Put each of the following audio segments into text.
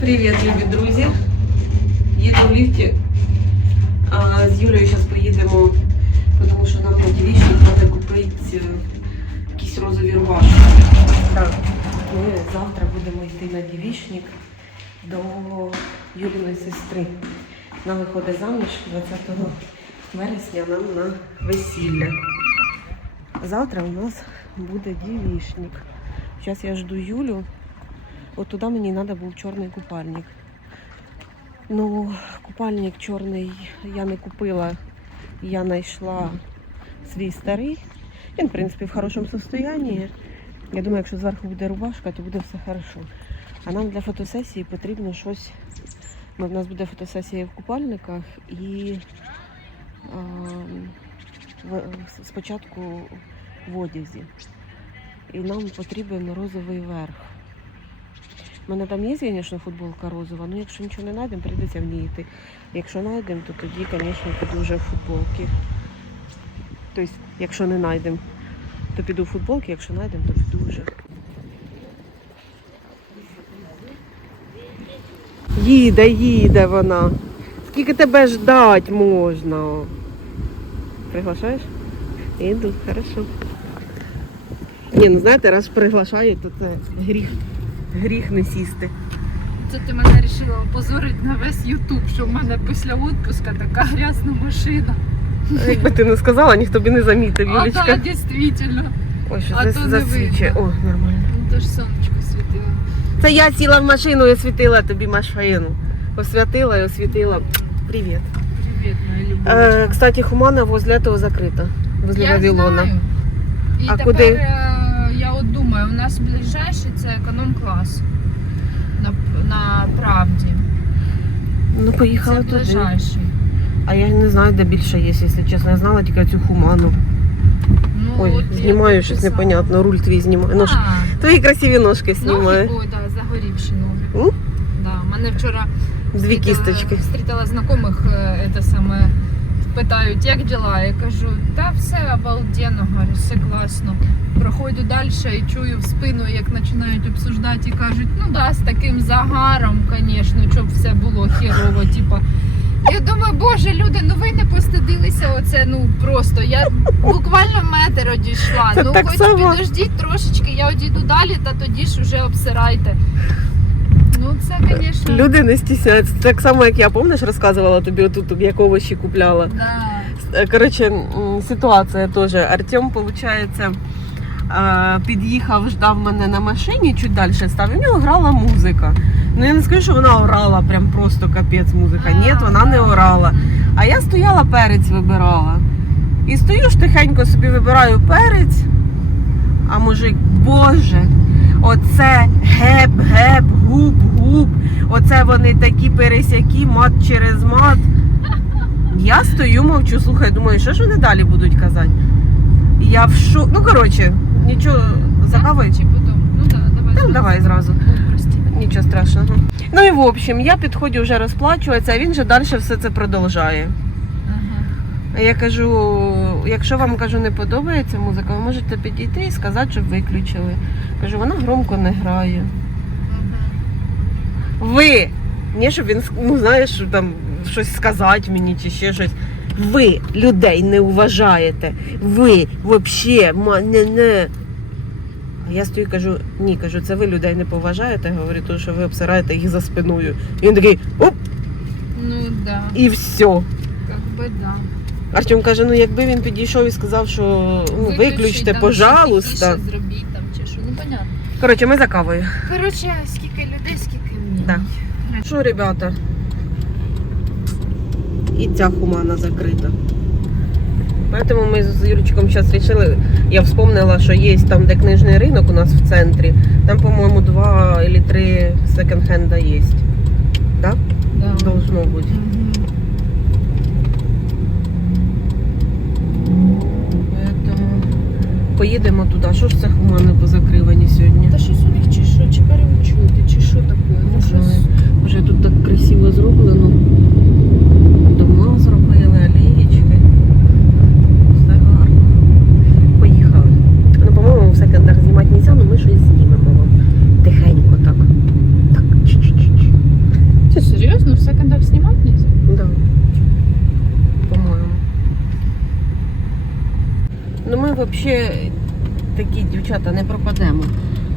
Привіт, любі друзі. Їду в ліфті. А, з Юлею зараз поїдемо, тому що нам на дівічник треба купити е, якісь розові рубашки. Ми завтра будемо йти на дівічник до Юліної сестри. Вона виходить заміж 20 вересня нам на весілля. Завтра у нас буде дівішник. Зараз я жду Юлю. От туди мені треба був чорний купальник. Ну, купальник чорний я не купила. Я знайшла свій старий. Він, в принципі, в хорошому стані. Я думаю, якщо зверху буде рубашка, то буде все хорошо. А нам для фотосесії потрібно щось. Ну, в нас буде фотосесія в купальниках і а, в- спочатку в одязі. І нам потрібен розовий верх. У мене там є, звісно, футболка розова, але якщо нічого не знайдемо, прийдеться в ній йти. Якщо знайдемо, то тоді, звісно, піду вже в футболки. Тобто, якщо не знайдемо, то піду в футболки, якщо знайдемо, то піду вже. Їде, їде вона. Скільки тебе ждать можна? Приглашаєш? Іду, хорошо. Ні, ну знаєте, раз приглашають, то це гріх. Гріх не сісти. Це ти мене вирішила опозорити на весь Ютуб, що в мене після відпуска така грязна машина. Якби ти не сказала, ніхто б і не замітив, А Юлічка. так, дійсно. Ой, що а це то не засвічує. О, видно. нормально. Ну то ж сонечко світило. Це я сіла в машину і освітила тобі машину. Освятила і освітила. Привіт. Привіт, моя любов. Е, кстати, Хумана возле этого закрита. Возле я Вавилона. знаю. І А тепер куди? е, думаю, у нас ближайший це економ-клас. На, на правді. Ну, поїхала це туди. ближайший. А я не знаю, де більше є, якщо чесно. Я знала тільки цю Хуману. Ну, Ой, от знімаю щось підписала. непонятно. Руль твій знімаю. Нож... А, Твої красиві ножки знімаю. Ноги, ой, да, загорівші ноги. М? Да, мене вчора Дві кісточки. Встретила знайомих, е, це саме питають, як діла? Я кажу, та все обалденно, говорю, все класно. Проходжу далі і чую в спину, як починають обсуждати і кажуть, ну да, з таким загаром, звісно, щоб все було херово, типа. Я думаю, боже, люди, ну ви не постидилися оце, ну просто. Я буквально метр одійшла. Це ну так хоч само. підождіть трошечки, я одійду далі, та тоді ж уже обсирайте. Ну це, звісно. Люди не стісняються. Так само, як я, пам'ятаєш, розказувала тобі отут, як овочі купляла. Да. Е, Коротше, ситуація теж. Артем, виходить, під'їхав, ждав мене на машині, чуть далі став. І в нього грала музика. Ну я не скажу, що вона орала, прям просто капець музика. Ні, вона не орала. А я стояла, перець вибирала. І стою ж тихенько собі вибираю перець. А мужик, боже, оце геп, губ. Оце вони такі пересякі, мат через мат. Я стою, мовчу, слухай, думаю, що ж вони далі будуть казати. Я в шо... Ну, коротше, нічого закавай. Чи потім? Ну да, давай. Там давай зразу. Ну. Нічого страшного. Ну і в общем, я підходжу вже розплачуватися, а він же далі все це продовжує. Я кажу, якщо вам кажу, не подобається музика, ви можете підійти і сказати, щоб виключили. Кажу, вона громко не грає. Ви! Не, щоб він ну, знаєш, там щось сказати мені чи ще щось. Ви людей не вважаєте. Ви взагалі не не. А я стою і кажу, ні, кажу, це ви людей не поважаєте, говорю, тому що ви обсираєте їх за спиною. І він такий, оп, Ну да, і все. как би да. Артем каже, ну якби він підійшов і сказав, що ну, виключте, там, пожалуйста. Зробіть там чи що. Ну понятно. Коротше, ми за кавою. Коротше, скільки людей, скільки. Да. Що, ребята? І ця хумана закрита. Поэтому ми з Юрчиком зараз вирішили, я вспомнила, що є там, де книжний ринок у нас в центрі. Там, по-моєму, два или три секонд-хенда є. Да? Да. Должно бути. Мгм. Поэтому поїдемо туди. Що ж це хумани позакривані було зроблено. Дома зробили, ну, алієчки. Все гарно. Поїхали. Ну, по-моєму, в секондарах знімати не можна, ну, але ми щось знімемо вам. Тихенько так. Так. Ч -ч -ч -ч. Це серйозно, Все секондарах знімати не можна? Так. Да. По-моєму. Ну ми взагалі такі дівчата не пропадемо.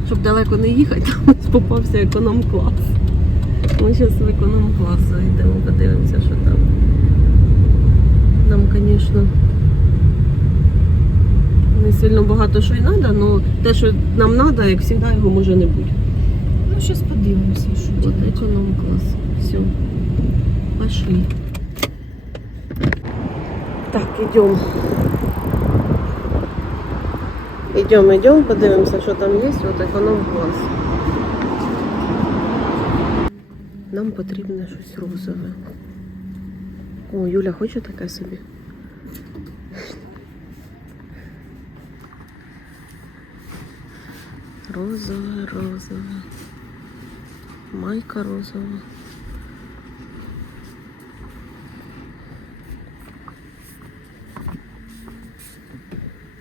Щоб далеко не їхати, там попався економ клас. Ми зараз в економ-клас йдемо, подивимося, що там. Нам, звісно, не сильно багато що й треба, але те, що нам треба, як завжди, його може не бути. Ну, зараз подивимося, що Вот делать. эконом-класс. Все. Пошли. Так, идем. Идем, идем, подивимося, що там є. От економ-клас. Нам потрібно щось розове. О, Юля хоче таке собі? Розове, розове. Майка розова.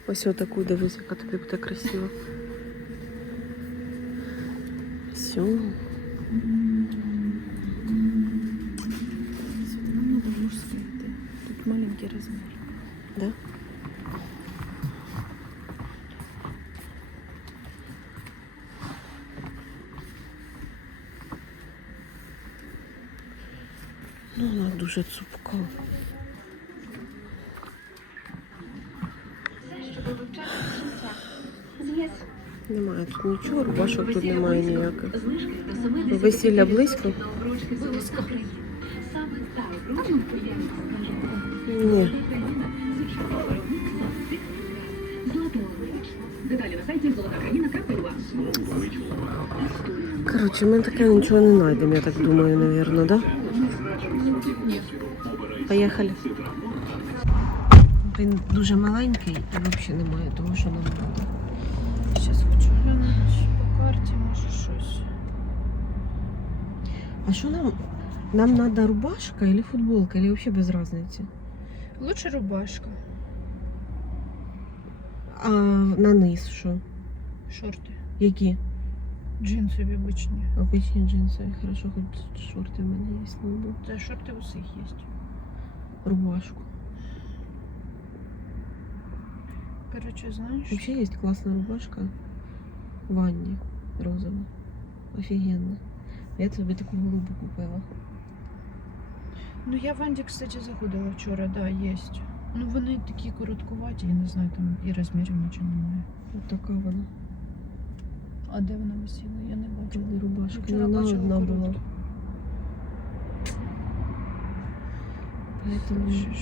Ось отаку дивись, яка тобі буде красиво. Все. Тут маленький размер. Да? Ну, вона дуже цупка. Немає тут нічого, рубашок тут немає ніяких. Весілля близько? Ні. Коротше, ми таке нічого не знайдемо, я так думаю, напевно, да? Поїхали. Він дуже маленький і взагалі немає того, що нам треба. Сейчас хочу глянути по карті, може щось. А що нам? Нам треба рубашка или футболка, или взагалі без різниці? Лучше рубашка, А на низ що? шорти. Які? Джинсові обичні. Обичні джинси. Хорошо, хоч шорти в мене є. Та шорти у всіх є. Рубашку. Короче, знаєш, Взагалі є класна рубашка. в Ванні розова. Офігенна. Я собі таку голубу купила. Ну я в Анді, кстати, заходила вчора, да, є. Ну вони такі короткуваті, я не знаю, там і розмірів нічого немає. Ось така вона. А де вона висіла? Я не бачила. Чорна рубашка. Вчора Вона бачила одна була. Поэтому...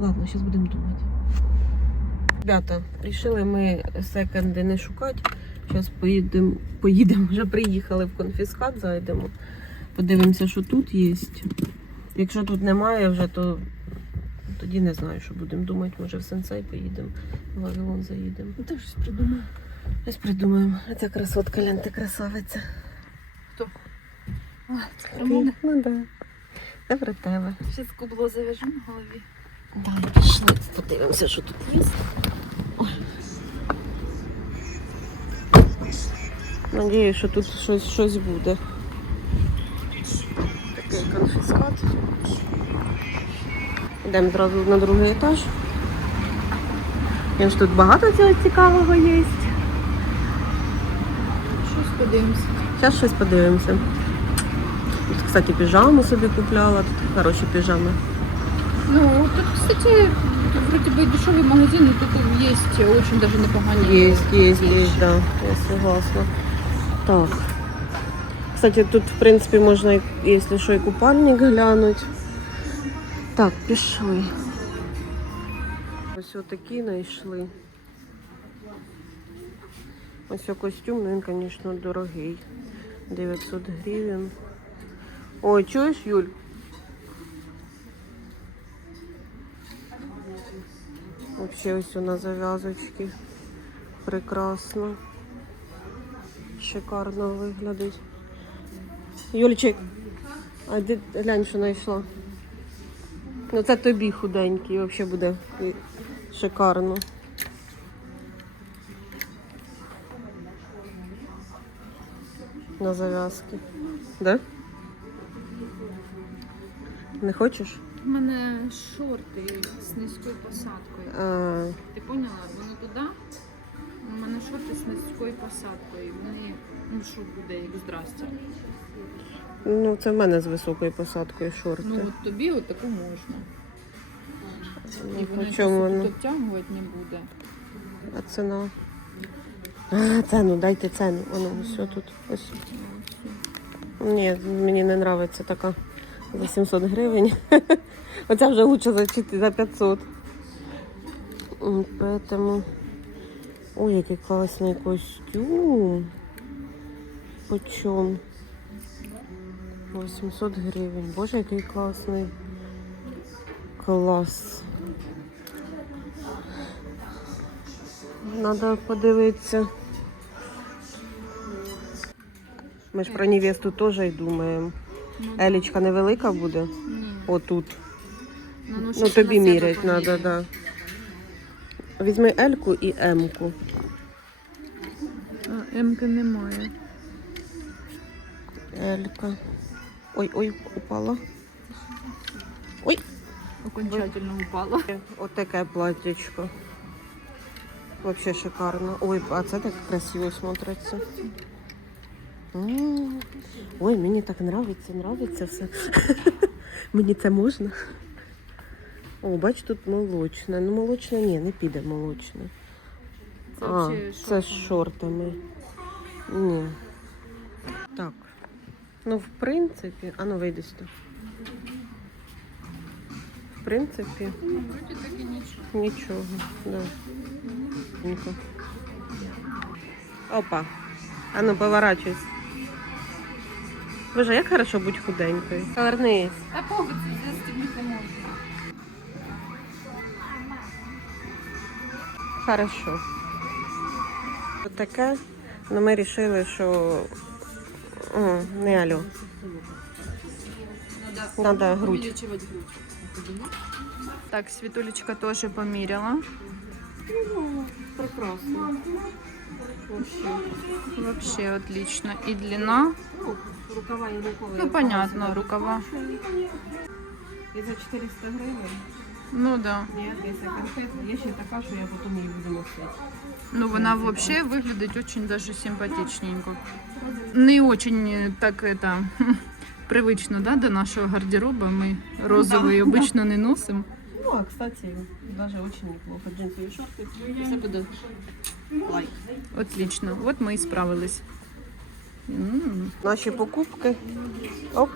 Ладно, зараз будемо думати. Ребята, вирішили ми секонди не шукати. Зараз поїдемо, поїдемо, вже приїхали в конфіскат, зайдемо. Подивимося, що тут є. Якщо тут немає вже, то тоді не знаю, що будемо думати. Може в сенсей поїдемо, в Вавилон заїдемо. Ну, ти щось придумав. Щось придумаємо. А ця красотка, гляньте, красавиця. А, це про мене. Ну да. Це про тебе. Зараз кубло завяжу на голові. Да, пішли. Подивимося, що тут є. Ой. Надіюсь, що тут щось, щось буде. Конфіскат. Йдемо зразу на другий етаж. Він ж тут багато цього цікавого є. Щось подивимося. Зараз щось подивимося. Тут, кстати, піжаму собі купляла, тут хороші піжами. Ну, тут, кстати, вроде бы дешевый магазин, и тут есть очень даже непогані. Есть, есть, есть, да, я согласна. Так. Кстати, тут, в принципе, можно, и- если что, и купальник глянуть. Так, пішли. Ось такі знайшли. Ось костюм, ну він, звісно, дорогий. 900 гривень. Ой, чуєш, Юль? Вообще ось на зав'язочки. Прекрасно. Шикарно виглядить. Юльчик, а де глянь, що знайшла. Ну це тобі худенький, взагалі буде шикарно. На зав'язки. Да? Не хочеш? в мене шорти з низькою посадкою. А, Ти поняла? Воно туди. У мене шорти з низькою посадкою. Вони, ну що буде, як здрастя. Ну, це в мене з високою посадкою шорти. Ну от тобі от таку можна. Ну, І по чому тут воно? обтягувати не буде. А ціна? А, ціну, дайте ціну. Воно все тут. Ось. Ні, мені не подобається така за 700 гривень. Оця вже лучше за, за 500. Поэтому... Ой, який класний костюм. Почем? 800 гривень. Боже, який класний. Клас. Надо подивитися. Ми ж про невесту теж й думаємо. Ну, Елічка невелика буде? Ні. Отут. Ну, Ну тобі мірять треба, да. Візьми Ельку і Емку. М-ки немає. Елька. Ой, ой, упала. Ой, Окончательно упала. отаке платтячко. Вообще шикарно. Ой, а це так красиво смотриться. Ой, мені так нравиться, нравиться все. Мені це можна. О, бач, тут молочне. Ну, молочне ні, не піде молочне. Це а, це з шортами. шортами. Ні. Так. Ну, в принципі, а ну вийди сюди. В принципі, Ну, вроді так і нічого. нічого. Да. Нічого. Опа. А ну поворачуйся. Боже, як хорошо бути худенькою. Повернись. Та це застібнути можна. Хорошо. От таке. Ну ми вирішили, що О, не алло. Надо грудь. увеличивать грудь. Так, Светулечка тоже померила. Прекрасно. Вообще отлично. И длина. Ну, рукава і рукава. Ну, понятно, рукава. І за 400 гривень. Ну да. Ні, якщо конфетна, я ще така, що я потім її буду носити. Ну вона вообще выглядит очень даже симпатичненько. Не очень э, так это привично, да, до нашого гардероба. Ми розовий обично не носимо. Ну, а, кстати, даже очень неплохо. Джинсові шорти. Це буде лайк. Отлично. От ми і справились. М. Наші покупки. Оп.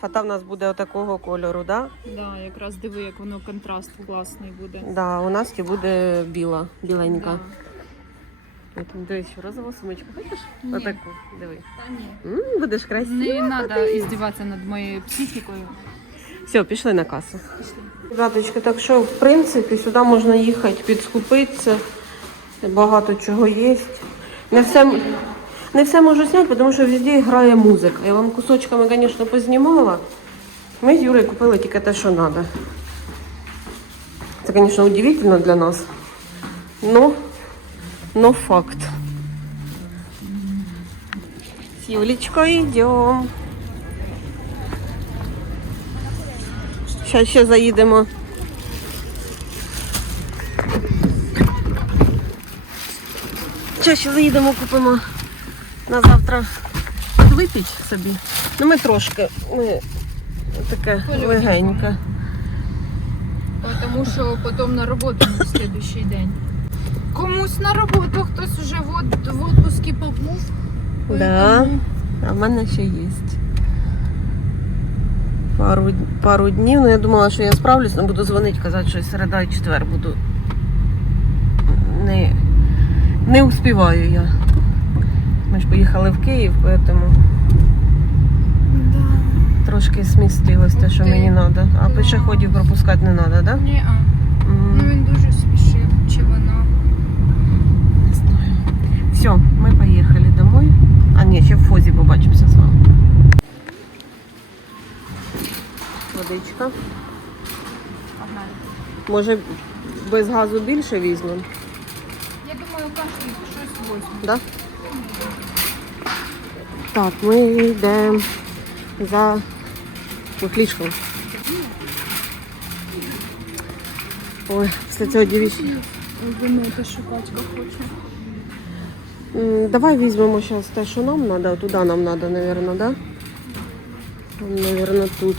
Хата в нас буде отакого кольору, да? Да, якраз диви, як воно контраст класний буде. Да, у Насті буде біла, біленька. Да. От, Дивись, розову сумочку хочеш? Ні. Отаку, диви. Та ні. М, будеш красива. Не треба іздіватися над моєю психікою. Все, пішли на касу. Ребяточки, так що, в принципі, сюди можна їхати, підскупитися. Багато чого є. Не все, не все можу зняти, тому що везде грає музика. Я вам кусочками, звісно, познімала. Ми з Юрою купили тільки те, що треба. Це, звісно, удивительно для нас. Но, но факт. З Юлечкою йдемо. Зараз ще заїдемо. Зараз ще заїдемо, купимо на завтра випіть собі. Ну ми трошки, ми таке легеньке. Тому що потім на роботу на наступний день. Комусь на роботу, хтось уже в, в отпуску побув. Да. А в мене ще є. Пару, пару днів. Ну я думала, що я справлюсь, але буду дзвонити, казати, що середа і четвер буду. Не, не успіваю я. Ми ж поїхали в Київ, тому Да. трошки смістилось те, що ти. мені треба. А Клас. пішоходів пропускати не треба, так? Да? Ні, а. М, Ну він дуже спішив, чи вона. Не знаю. Все, ми поїхали домой. А ні, ще в Фозі побачимося з вами. Водичка. Погнали. Може, без газу більше візьмемо? Я думаю, кожен щось возьме. Да? Так, ми йдемо за Пухлішку. Ой, після цього дівчі. Виноти шукати хоче. Давай візьмемо зараз те, що нам треба. Туди нам треба, мабуть, да? Наверно, тут.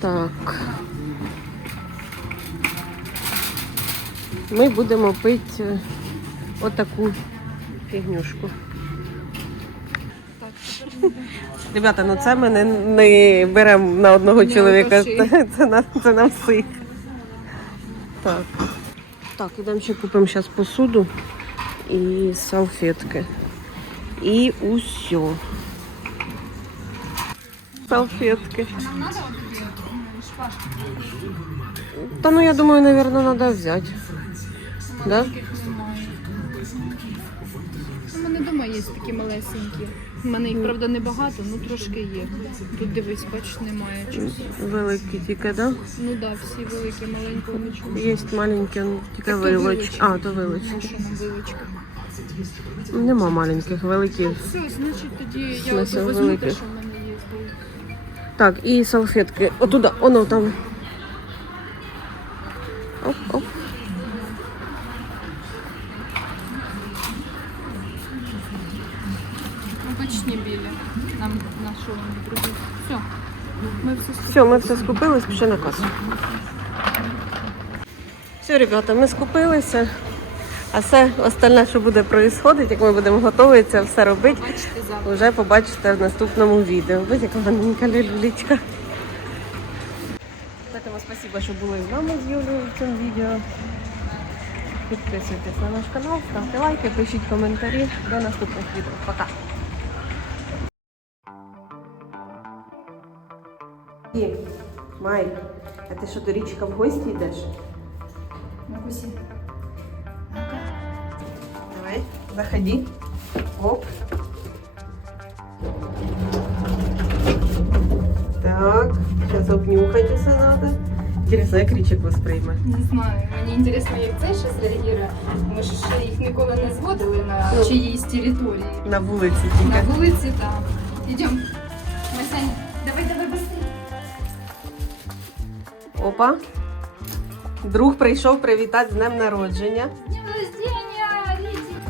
Так. Ми будемо пити е, отаку фігнюшку. Ребята, ну це ми не, не беремо на одного Не чоловіка. Це, це, на, це нам всіх. Так. Так, ідемо ще купимо зараз посуду і салфетки. І усьо. Салфетки. нам тобі шпажки? Та ну я думаю, наверное, треба взяти. Да? У мене вдома є такі малесенькі. У мене їх, правда, небагато, ну трошки є. Тут дивись, бачиш, немає чогось. Великі тільки, да? Ну так, да, всі великі, маленького нічого. Є маленькі, ну, тільки вилочки. А, то вилочки. Ну, що нам вилочка? Нема маленьких, великі. Все, значить тоді я Смисл от візьму те, що в мене є. Так, і салфетки. Отуда, воно там. Все ми все скупились, пішли на касу. Все, ребята, ми скупилися. А все остальне, що буде происходити, як ми будемо готуватися, все робити, вже побачите в наступному відео. Ось яка маленька люлечка. Поэтому спасибо, що були з нами з Юлею в цьому відео. Підписуйтесь на наш канал, ставте лайки, пишіть коментарі. До наступних відео. Пока! Майк, а ти що до річка в гості йдеш? Макусі. Давай, заходи. Оп. Так, сейчас обнюхайтеся надо. Интересно, як річок восприйме. Не знаю. Мені інтересно, як це ще зреагує. Ми ж ще їх ніколи не зводили на Ну. чиїсь території. На вулиці На тільки. вулиці там. Ідемо. Опа. Друг прийшов привітати з днем народження. С днем рождения, Лидия!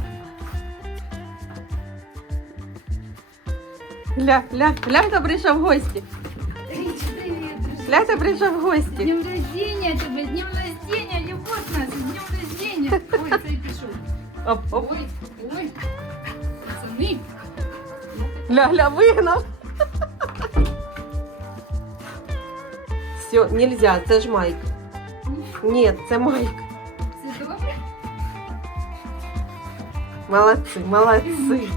Ля, ля, ля, хто прийшов в гості. Рич, привет! Ля, хто прийшов в гості. днем рождения тебе, с днем рождения, любовь нас, с днем рождения! Ой, це пишу. Оп, оп. Ой, ой, пацаны. Ля, ля, вигнав. Все, нельзя, це ж Майк. Ні, це Майк. Це добре? Молодці, молодці.